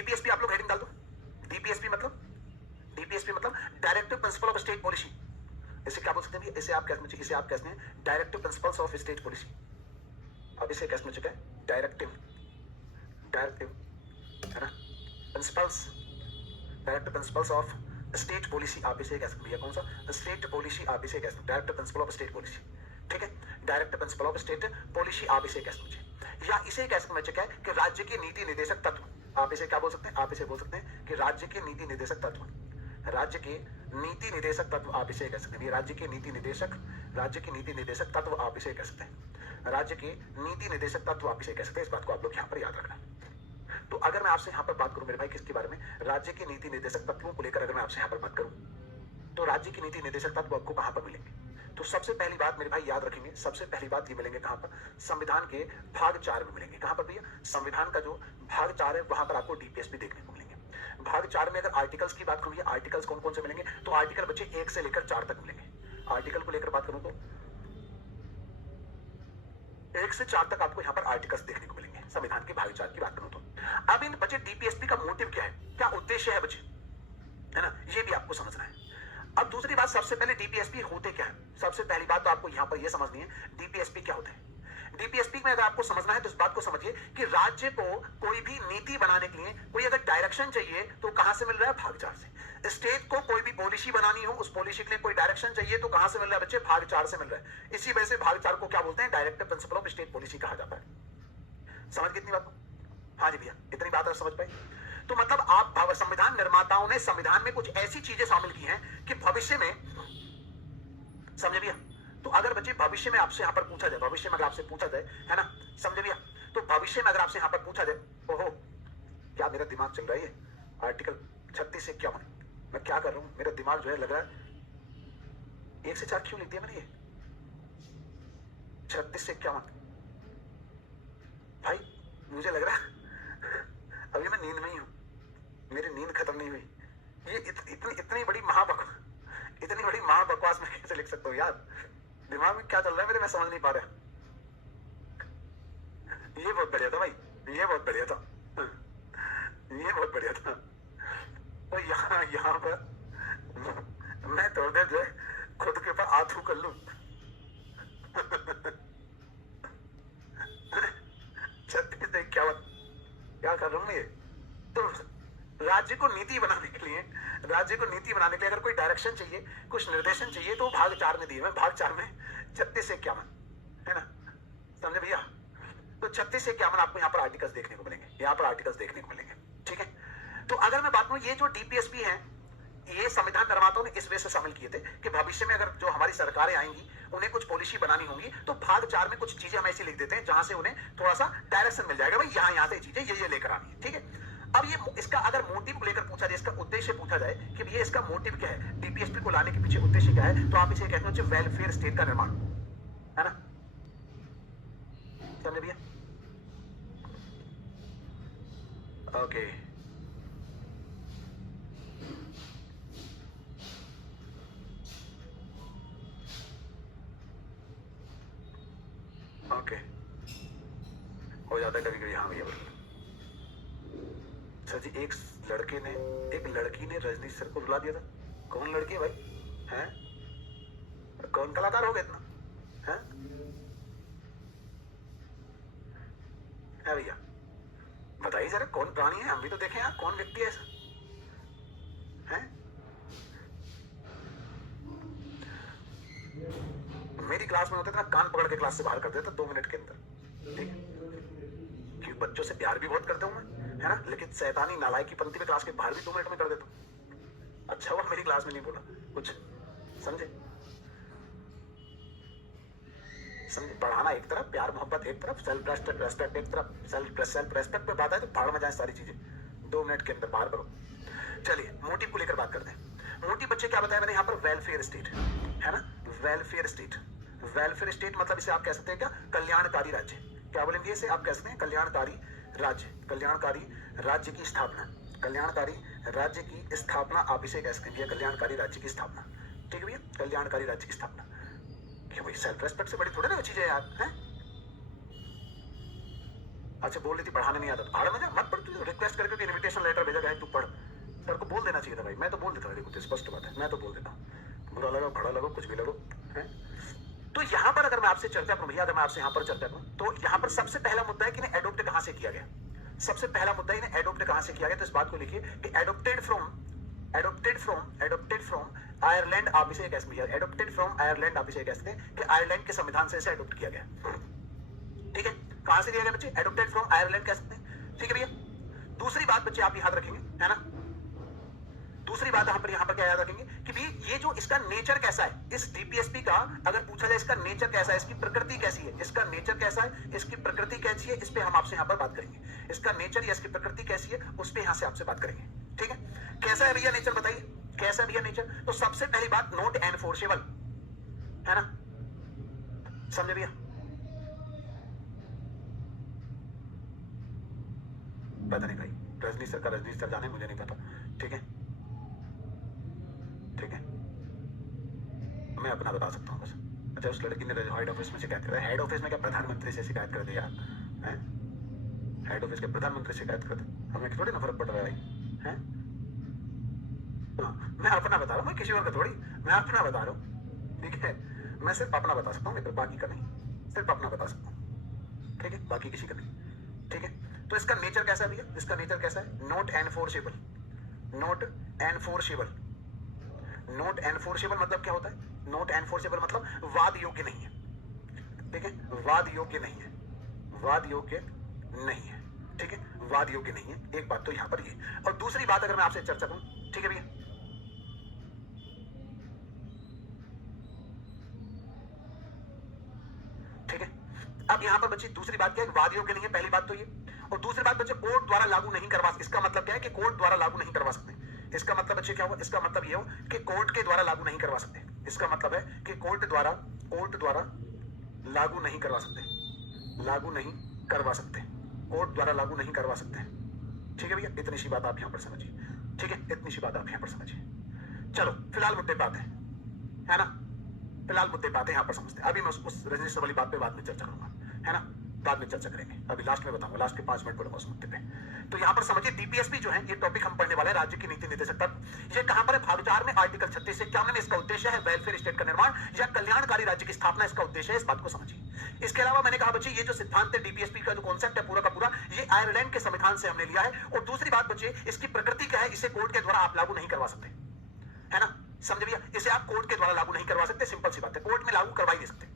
DPSP आप लोग heading डाल दो। डीपीएसपी मतलब directive principle of state policy. इसे क्या बोल सकते हैं? इसे आप क्या समझिए, इसे आप कहते हैं directive principles of state policy. अब इसे क्या समझ चुका है? डायरेक्टिव है ना, principles, directive principles of state policy आप इसे कह सकते हैं। कौन सा? स्टेट पॉलिसी आप इसे कह सकते हैं, directive principle of state policy. ठीक है, directive principle of state policy आप इसे कह सकते हैं, या इसे कह सकते हैं कि राज्य के नीति निर्देशक तत्व। आप इसे क्या बोल सकते हैं? आप इसे बोल सकते हैं कि राज्य के नीति निर्देशक तत्व, राज्य के नीति निर्देशक तत्व आप इसे कह सकते हैं। राज्य के नीति निर्देशक तत्व आप इसे कह सकते हैं, राज्य के नीति निर्देशक तत्व आप इसे कह सकते हैं। इस बात को आप लोग यहाँ पर याद रखना। तो अगर मैं आपसे यहाँ पर बात करूं मेरे भाई किसके बारे में, राज्य के नीति निर्देशक तत्वों को लेकर अगर मैं आपसे यहाँ पर बात करूं, तो राज्य की नीति निर्देशक तत्व आपको कहां पर मिलेंगे? तो सबसे पहली बात मेरे भाई याद रखेंगे, सबसे पहली बात ये मिलेंगे कहां पर? संविधान के भाग 4 में मिलेंगे। कहां पर भैया? संविधान का जो भाग 4 है वहां पर आपको डीपीएसपी देखने को मिलेंगे। भाग 4 में अगर आर्टिकल्स की बात करूं, आर्टिकल्स कौन कौन से मिलेंगे? तो आर्टिकल बच्चे 1 से लेकर 4 तक मिलेंगे। आर्टिकल को लेकर बात करूं तो 1 से 4 तक आपको यहाँ पर आर्टिकल्स देखने को मिलेंगे संविधान के भाग 4 की बात करूं तो। अब इन बच्चे डीपीएसपी का मोटिव क्या है, क्या उद्देश्य है बच्चे, है ना, ये भी आपको समझना है। अब दूसरी बात, सबसे पहले डीपीएसपी होते क्या है? सबसे पहली बात तो आपको यहाँ पर यह समझनी है डीपीएसपी क्या होते हैं। डीपीएसपी में अगर आपको समझना है तो इस बात को समझिए कि राज्य को कोई भी नीति बनाने के लिए कोई अगर डायरेक्शन चाहिए तो कहां से मिल रहा है? भाग 4 से। स्टेट को कोई भी पॉलिसी बनानी हो, उस पॉलिसी के लिए कोई डायरेक्शन चाहिए तो कहां से मिल रहा है बच्चे? भाग 4 से मिल रहा है। इसी वजह से भाग 4 को क्या बोलते हैं? Directive principle of state policy कहा जाता है। समझ कितनी बात? हाँ जी भैया, इतनी बात आप समझ पाए? तो मतलब आप संविधान निर्माताओं ने संविधान में कुछ ऐसी चीजें शामिल की हैं कि भविष्य में, समझे भैया, तो अगर बच्चे भविष्य में आपसे यहां पर पूछा जाए, भविष्य में अगर आपसे पूछा जाए, है ना, समझे भैया, तो भविष्य में अगर आपसे यहां पर पूछा जाए, ओहो क्या मेरा दिमाग चल रहा है, आर्टिकल 36 से 51 मैं क्या कर रहा हूं, मेरा दिमाग जो है लग रहा है 1 से 4 क्यों लिख दिया मैंने ये 36 से 51? भाई मुझे लग रहा है अभी मैं नींद में ही हूं, मेरी नींद खत्म नहीं हुई। ये इतनी बड़ी महाबकवास मैं कैसे लिख सकता हूँ यार? दिमाग में क्या चल रहा है मेरे, मैं समझ नहीं पा रहा। ये बहुत बढ़िया था भाई, ये बहुत बढ़िया था, ये बहुत बढ़िया था। तो यहाँ पर मैं थोड़ी देर जो है खुद के ऊपर आंसू कर लूं 36 से 51 क्या कर रहा हूं ये? तो राज्य को नीति बनाने के लिए अगर कोई डायरेक्शन चाहिए, कुछ निर्देशन चाहिए तो भाग 4 में दिए हुए, भाग 4 में 36 से 51, है ना, समझे भैया? तो 36 से 51 आपको यहाँ पर आर्टिकल्स देखने को मिलेंगे, ठीक है। तो अगर मैं बात करूं, ये जो डीपीएसपी है ये संविधान निर्माताओं ने इस वजह से शामिल किए थे कि भविष्य में अगर जो हमारी सरकारें आएंगी उन्हें कुछ पॉलिसी बनानी होगी तो भाग 4 में कुछ चीजें हम ऐसी लिख देते हैं जहां से उन्हें थोड़ा सा डायरेक्शन मिल जाएगा, भाई यहाँ से चीजें ये लेकर आनी है, ठीक है। अब ये इसका अगर मोटिव को लेकर पूछा जाए, इसका उद्देश्य पूछा जाए कि ये इसका मोटिव क्या है, डीपीएसपी को लाने के पीछे उद्देश्य क्या है, तो आप इसे कहते हैं वेलफेयर स्टेट का निर्माण, है ना, समझे भैया? ओके, हो जाता है कभी कभी। हाँ भैया बिल्कुल सर जी, एक लड़की ने रजनीश सर को रुला दिया था। कौन लड़की है भाई? हैं? कौन कलाकार हो गया इतना? हैं? है भैया बताइए जरा, कौन प्राणी है? हम भी तो देखें यार, कौन व्यक्ति है ऐसा? हैं? मेरी क्लास में होता था, कान पकड़ के क्लास से बाहर कर देता 2 मिनट के अंदर, ठीक है, क्योंकि बच्चों से प्यार भी बहुत करता हूं मैं, है ना, लेकिन शैतानी नालायक की पंक्ति में क्लास के बाहर भी 2 मिनट में कर देता हूं। अच्छा हुआ मेरी क्लास में नहीं बोला कुछ, समझे? पढ़ाना एक तरफ, प्यार मोहब्बत एक तरफ, सेल्फ रेस्पेक्ट एक तरफ, सेल्फ रेस्पेक्ट पे बात है तो भाड़ में जाए सारी चीजें, 2 मिनट के अंदर बाहर करो। चलिए मोटिव को लेकर बात करते हैं। मोटिव बच्चे क्या बताया मैंने यहाँ पर? वेलफेयर स्टेट, है ना, वेलफेयर स्टेट मतलब इसे आप कह सकते हैं क्या? कल्याणकारी राज्य। क्या बोलेंगे इसे? आप कह सकते हैं कल्याणकारी राज्य की स्थापना, कल्याणकारी राज्य की स्थापना आप इसे कह सकते हैं, कल्याणकारी राज्य की स्थापना, ठीक है भैया, कल्याणकारी राज्य की स्थापना। क्यों भाई, सेल्फ रेस्पेक्ट से बड़ी थोड़ी ना चीजें यार, हैं? अच्छा बोल रही थी पढ़ाने नहीं आता, भाड़ में जा, मत पढ़, तू रिक्वेस्ट करके कोई इनविटेशन लेटर भेजा गया है, तू पढ़। सर को बोल देना चाहिए था भाई, मैं तो बोल देता, देखो तो स्पष्ट बात है, मैं तो बोल देता हूँ, बुरा लगा भड़ा लगो कुछ भी लगो है। तो यहाँ पर अगर मैं आपसे चर्चा करूं भैया, अगर मैं आपसे यहाँ पर चर्चा करूं तो यहाँ पर सबसे पहला मुद्दा है कि इन्हें एडोप्ट कहां से किया गया। सबसे पहला मुद्दा इन्हें एडोप्ट कहां से किया गया, तो इस बात को लिखिए कि एडोप्टेड फ्रॉम आयरलैंड। आप इसे कैसे भैया, एडोप्टेड फ्रॉम आयरलैंड, आप इसे कहते हैं कि आयरलैंड के संविधान से इसे एडोप्ट किया गया। ठीक है, कहां से लिया गया बच्चे, एडोप्टेड फ्रॉम आयरलैंड कह सकते हैं। ठीक है भैया, दूसरी बात बच्चे आप याद रखेंगे, है ना, दूसरी बात यहाँ पर क्या याद रखेंगे कि भी ये जो इसका नेचर कैसा है, इस डीपीएसपी का अगर पूछा जाए इसका नेचर कैसा है, इसकी प्रकृति कैसी है, इसका नेचर कैसा है, इसकी प्रकृति कैसी है, इस पे हम आपसे यहाँ पर बात करेंगे। इसका नेचर या इसकी प्रकृति कैसी है उस पे यहाँ से आपसे बात करेंगे। ठीक है, कैसा है भैया नेचर, बताइए कैसा है भैया नेचर। तो सबसे पहली बात नॉट एनफोर्सेबल, है ना, समझे भैया, पता नहीं भाई, रजनी सर का रजनी सर जाने, मुझे नहीं पता। ठीक है, ठीक है, मैं अपना बता सकता हूँ बस। अच्छा, उस लड़की ने हेड ऑफिस में शिकायत कर, हेड ऑफिस में क्या प्रधानमंत्री से शिकायत कर दिया है, हेड ऑफिस के प्रधानमंत्री शिकायत कर दे, हमें थोड़ी ना फर्क पड़ रहा है, मैं अपना बता रहा हूँ, किसी और का थोड़ी, मैं अपना बता रहा हूँ। ठीक है, मैं सिर्फ अपना बता सकता हूँ, बाकी का नहीं, सिर्फ अपना बता सकता हूँ। ठीक है, बाकी किसी का नहीं। ठीक है, तो इसका नेचर कैसा है भैया, इसका नेचर कैसा है, not enforceable. Not enforceable, not enforceable मतलब क्या होता है, नॉट एनफोर्सेबल मतलब वाद योग्य नहीं है। ठीक है, वाद योग्य नहीं है, वाद योग्य नहीं है। ठीक है, वाद योग्य नहीं है, एक बात तो यहां पर ये। और दूसरी बात अगर मैं आपसे चर्चा करूं, ठीक है भैया, ठीक है, अब यहां पर बच्चे दूसरी बात क्या है, वाद योग्य नहीं है, पहली बात तो ये। और दूसरी बात बच्चे कोर्ट द्वारा लागू नहीं करवा, इसका मतलब क्या है कि कोर्ट द्वारा लागू नहीं करवा सकते। इसका मतलब बच्चे क्या हुआ, इसका मतलब ये हो कि कोर्ट के द्वारा लागू नहीं करवा सकते। इसका मतलब है कि कोर्ट द्वारा लागू नहीं करवा सकते, लागू नहीं करवा सकते, कोर्ट द्वारा लागू नहीं करवा सकते। ठीक है भैया, इतनी सी बात आप यहां पर समझिए। ठीक है, इतनी सी बात आप यहां पर समझिए। चलो फिलहाल मुद्दे पे आते हैं, है ना, फिलहाल मुद्दे पे आते हैं, यहां पर समझते हैं। अभी मैं उस रजिस्टर वाली बात पे बाद में चर्चा करूंगा, है ना, बाद में चर्चा करेंगे, अभी लास्ट में बताऊंगा, लास्ट के 5 मिनट बोलूंगा उस मुद्दे पे। तो यहां पर समझिए डीपीएसपी जो है, ये टॉपिक हम पढ़ने वाले हैं, राज्य की नीति निर्देशक तत्व। ये कहां पर है, भाग 4 में आर्टिकल 36 से 51 में इसका उद्देश्य है वेलफेयर स्टेट का निर्माण या कल्याणकारी राज्य की स्थापना, इसका उद्देश्य है, इस बात को समझिए। इसके अलावा मैंने कहा बच्चे, ये जो सिद्धांत है डीपीएसपी का जो कॉन्सेप्ट है पूरा का पूरा, ये आयरलैंड के संविधान से हमने लिया है। और दूसरी बात बच्चे, इसकी प्रकृति क्या है, इसे कोर्ट के द्वारा आप लागू नहीं करवा सकते, है ना, समझे भैया, इसे आप कोर्ट के द्वारा लागू नहीं करवा सकते, सिंपल सी बात है, कोर्ट में लागू करवा ही नहीं सकते।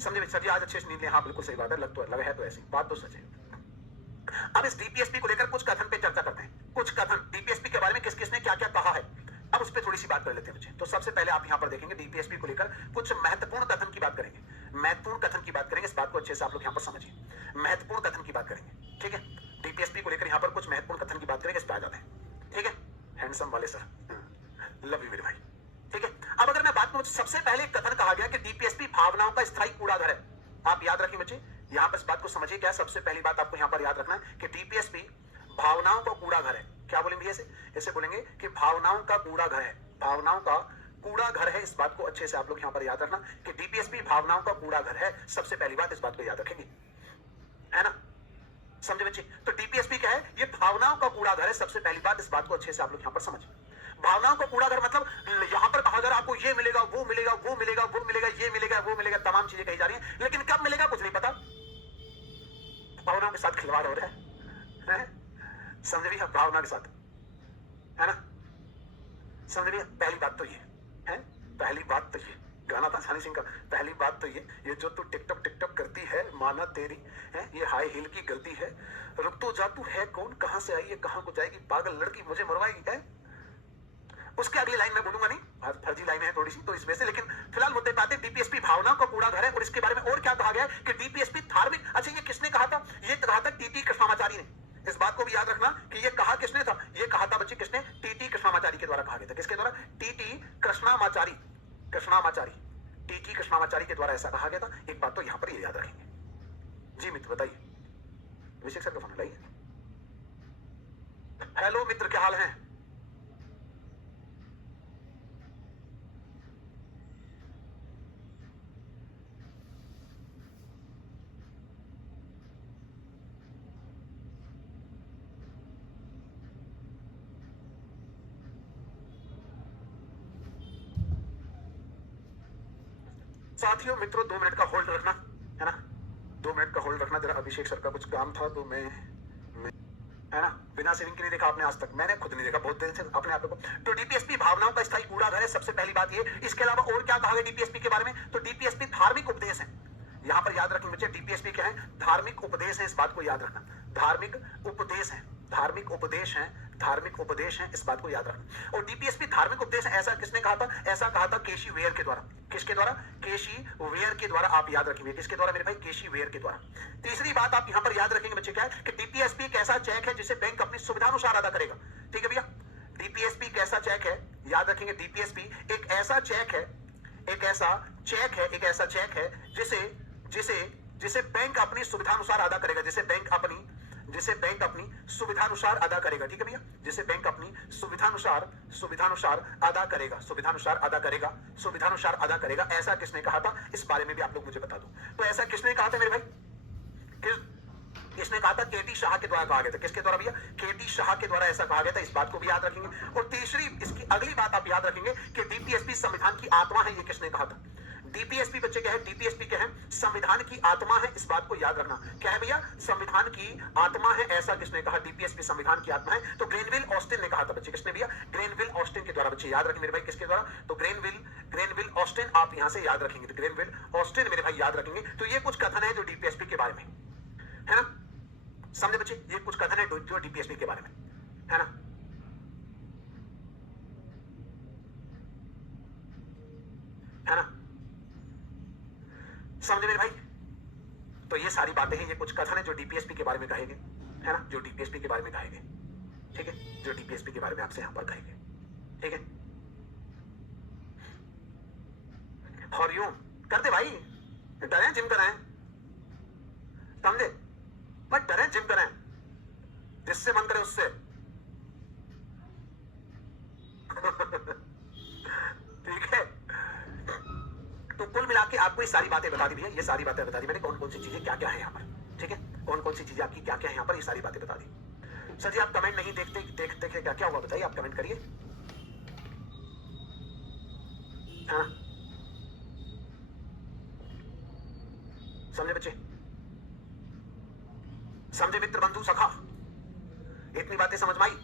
समझे सर जी, आज अच्छे से नींद लिया, हाँ बिल्कुल सही बात है, लगा है तो ऐसी बात तो सच है। अब इस डीपीएसपी को लेकर कुछ कथन पे चर्चा करते हैं, कुछ कथन डीपीएसपी के बारे में किस किसने क्या क्या कहा है, अब उस पर थोड़ी सी बात कर लेते हैं बच्चे। तो सबसे पहले आप यहां पर देखेंगे डीपीएसपी को लेकर कुछ महत्वपूर्ण कथन की बात करेंगे, महत्वपूर्ण कथन की बात करेंगे, इस बात को अच्छे से आप लोग यहां पर समझिए, महत्वपूर्ण कथन की बात करेंगे। ठीक है, डीपीएसपी को लेकर यहां पर कुछ महत्वपूर्ण कथन की बात करेंगे, इस पर आ जाते हैं। ठीक है, हैंडसम वाले सर, लव यू मेरे भाई। ठीक है, अब अगर मैं बात करूं, सबसे पहले कथन कहा गया कि डीपीएसपी भावनाओं का स्थायी कूड़ाघर है। आप याद रखिए बच्चे, यहां पर इस बात को समझिए, क्या सबसे पहली बात आपको यहां पर याद रखना है कि डीपीएसपी भावनाओं का कूड़ाघर है। क्या बोलेंगे ऐसे, ऐसे बोलेंगे कि भावनाओं का कूड़ाघर है, भावनाओं का कूड़ाघर है। इस बात को अच्छे से आप लोग यहां पर याद रखना कि डीपीएसपी भावनाओं का कूड़ाघर है, सबसे पहली बात इस बात को याद रखेंगे, है ना, समझे बच्चे। तो डीपीएसपी क्या है, ये भावनाओं का कूड़ाघर है, सबसे पहली बात, इस बात को अच्छे से आप लोग यहां पर समझ। भावनाओं का कूड़ाघर मतलब यहां पर कहा जा रहा है आपको ये मिलेगा, वो मिलेगा, वो मिलेगा, वो मिलेगा, ये मिलेगा, वो मिलेगा, तमाम चीजें कही जा रही हैं, लेकिन कब मिलेगा कुछ नहीं पता, भावनाओं के साथ खिलवाड़ हो रहा है? समझे भैया, भावना के साथ, है ना, समझे भैया। पहली बात तो ये है, पहली बात तो ये, गाना था हनी सिंह का, पहली बात तो ये जो तू टिकटॉक टिकटॉक करती है माना तेरी है, ये हाई हील की गलती है, रुक तो जा, तू है कौन, कहां से आई है, कहां को जाएगी, पागल लड़की मुझे मरवाएगी है। उसके अगली लाइन में बोलूंगा नहीं, फर्जी लाइन है थोड़ी सी तो इसमें से, लेकिन फिलहाल मुद्दे पे आते हैं। डीपीएसपी भावनाओं का कूड़ाघर है, और इसके बारे में और क्या कहा गया है कि डीपीएसपी धार्मिक, अच्छा ये किसने कहा था, ये कहा था टीटी कृष्णामाचारी ने। इस बात को भी याद रखना कि ये कहा किसने था, ये कहा था बच्चे किसने, टीटी कृष्णामाचारी के द्वारा कहा गया था। किसके द्वारा, टीटी कृष्णामाचारी, कृष्णामाचारी, टीटी कृष्णामाचारी के द्वारा ऐसा कहा गया था। एक बात तो यहां पर ये याद रखेंगे। जी मित्र बताइए, अभिषेक सर का फोन लाइए। हेलो मित्र, क्या हाल है? साथियों मित्रों 2 मिनट का होल्ड रखना, है ना, 2 मिनट का होल्ड रखना जरा। अभिषेक सर का कुछ काम था तो मैं है ना, बिना सेविंग के नहीं देखा आपने आज तक, मैंने खुद नहीं देखा बहुत देर से अपने आप को। तो डीपीएसपी भावनाओं का स्थायी कूड़ाघर है, सबसे पहली बात ये। इसके अलावा और क्या कहा गया डीपीएसपी के बारे में? तो डीपीएसपी धार्मिक उपदेश है। यहां पर याद रखेंगे बच्चे, डीपीएसपी क्या है? धार्मिक उपदेश है, इस बात को याद रखना। धार्मिक उपदेश है, धार्मिक उपदेश है, धार्मिक उपदेश है, इस बात को याद रखना। और डीपीएसपी धार्मिक उपदेश है, ऐसा किसने कहा था? ऐसा कहा था केशी वेयर के द्वारा। किसके द्वारा? केशी वेयर के द्वारा। आप याद रखेंगे किसके द्वारा मेरे भाई? केशी वेयर के द्वारा। तीसरी बात आप यहां पर याद रखेंगे बच्चे क्या है कि डीपीएसपी एक ऐसा चेक है जिसे बैंक अपनी सुविधानुसार अदा करेगा। ठीक है भैया, डीपीएसपी एक ऐसा चेक है, याद रखेंगे डीपीएसपी एक ऐसा चेक है, एक ऐसा चेक है, एक ऐसा चेक है जिसे जिसे जिसे बैंक अपनी सुविधानुसार अदा करेगा, जिसे बैंक अपनी सुविधानुसार अदा करेगा। ठीक है भैया, जिसे बैंक अपनी सुविधानुसार अदा करेगा, सुविधानुसार अदा करेगा, सुविधानुसार अदा करेगा। ऐसा किसने कहा था? इस बारे में भी आप लोग मुझे बता दो। तो ऐसा किसने कहा था मेरे भाई? किसने कहा था? केटी शाह के द्वारा कहा गया था। किसके द्वारा भैया? केटी शाह के द्वारा ऐसा कहा गया था। इस बात को भी याद रखेंगे। और तीसरी इसकी अगली बात आप याद रखेंगे कि डीपीएसपी संविधान की आत्मा है, ये किसने कहा था? डीपीएसपी बच्चे क्या है? डीपीएसपी क्या है? संविधान की आत्मा है, इस बात को याद रखना। क्या है भैया? संविधान की आत्मा है, ऐसा किसने कहा? डीपीएसपी संविधान की आत्मा है। तो ग्रेनविल ऑस्टिन ने कहा था बच्चे। किसने भैया? ग्रेनविल ऑस्टिन के द्वारा। बच्चे याद रखें मेरे भाई, किसके द्वारा? तो ग्रेनविल ऑस्टिन आप यहां से याद रखेंगे। तो ग्रेनविल ऑस्टिन मेरे भाई याद रखेंगे। तो ये कुछ कथन है जो डीपीएसपी के बारे में है ना, समझे बच्चे? ये कुछ कथन है जो डीपीएसपी के बारे में है ना, है ना, समझे मेरे भाई? तो ये सारी बातें हैं, ये कुछ कथन है जो डीपीएसपी के बारे में कहेंगे, है ना, जो डीपीएसपी के बारे में कहेंगे। ठीक है, जो डीपीएसपी के बारे में आपसे यहां पर कहेंगे। ठीक है, हरिओम करते भाई, डरे जिम कराएं, समझे? बट डरे जिम कराएं, जिससे मन करे उससे। ठीक है, तो कुल मिला के आपको ये सारी बातें बता दी भैया, ये सारी बातें बता दी मैंने, कौन कौन सी चीजें क्या क्या है यहाँ पर। ठीक है, कौन कौन सी चीजें आपकी क्या क्या है यहाँ पर, ये सारी बातें बता दी। सर जी आप कमेंट नहीं देखते क्या क्या हुआ बताइए, आप कमेंट करिए। हाँ समझे बच्चे? समझे मित्र बंधु सखा? इतनी बातें समझ में आई?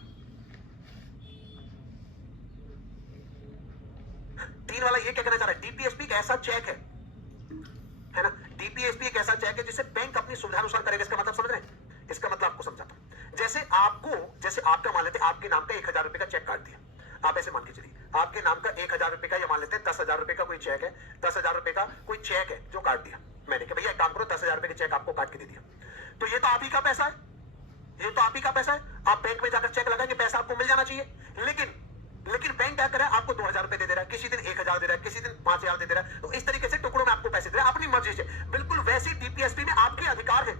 3 वाला ये क्या कहना चाह रहा है? डीपीएसपी एक ऐसा चेक है ना, डीपीएसपी एक ऐसा चेक है जिसे बैंक अपनी सुविधानुसार करेगा। इसका मतलब समझ रहे हैं? इसका मतलब आपको समझाता हूं। जैसे आपका मान लेते हैं, आपके नाम का 1000 रुपए का चेक काट दिया। आप ऐसे मान के चलिए, आपके नाम का 1000 रुपए का, या मान लेते हैं 10,000 रुपए का कोई चेक है, 10,000 रुपए का कोई चेक है जो काट दिया मैंने, कि भैया एक काम करो 10,000 रुपए का चेक आपको काट के दे दिया। तो ये तो आप ही का पैसा है, ये तो आप ही का पैसा है। आप बैंक में जाकर चेक लगाएंगे, पैसा आपको मिल जाना चाहिए। लेकिन बैंक क्या कर रहा है? आपको 2,000 रुपए दे रहा है, किसी दिन 1,000 दे रहा है, किसी दिन 5,000 दे रहा है। तो इस तरीके से टुकड़ों में आपको पैसे दे रहा है अपनी मर्जी से। बिल्कुल वैसी डीपीएसपी में आपके अधिकार है,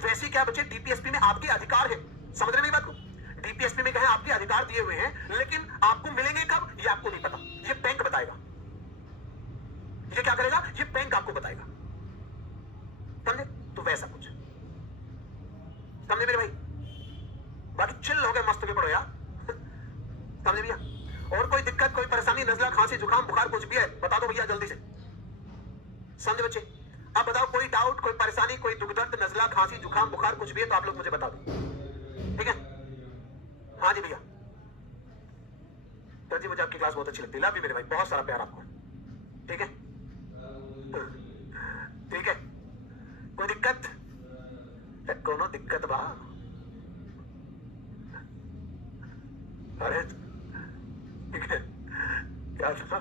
वैसी क्या बच्चे डीपीएसपी में आपके अधिकार है। समझ रहे मेरी बात को? डीपीएसपी में कहे आपके अधिकार दिए हुए हैं, लेकिन आपको मिलेंगे कब ये आपको नहीं पता, ये बैंक बताएगा। ये क्या करेगा? ये बैंक आपको बताएगा। समझे? तो वैसा कुछ समझे मेरे भाई? बाकी चिल हो गए, मस्त के पड़ो यार। समझे भैया? और कोई दिक्कत, कोई परेशानी, नजला, खांसी, जुकाम, बुखार कुछ भी है बता दो भैया जल्दी से। समझे बच्चे? अब बताओ, कोई डाउट, कोई परेशानी, कोई दुख दर्द, नजला, खांसी, जुकाम, बुखार कुछ भी है तो आप लोग मुझे बता दो। ठीक है? हाँ जी भैया। सर जी मुझे आपकी क्लास बहुत अच्छी लगती है, लव यू मेरे भाई, बहुत सारा प्यार आपको। ठीक है, ठीक है, कोई दिक्कत? कोनो दिक्कत बा? अरे ठीक है, क्या था?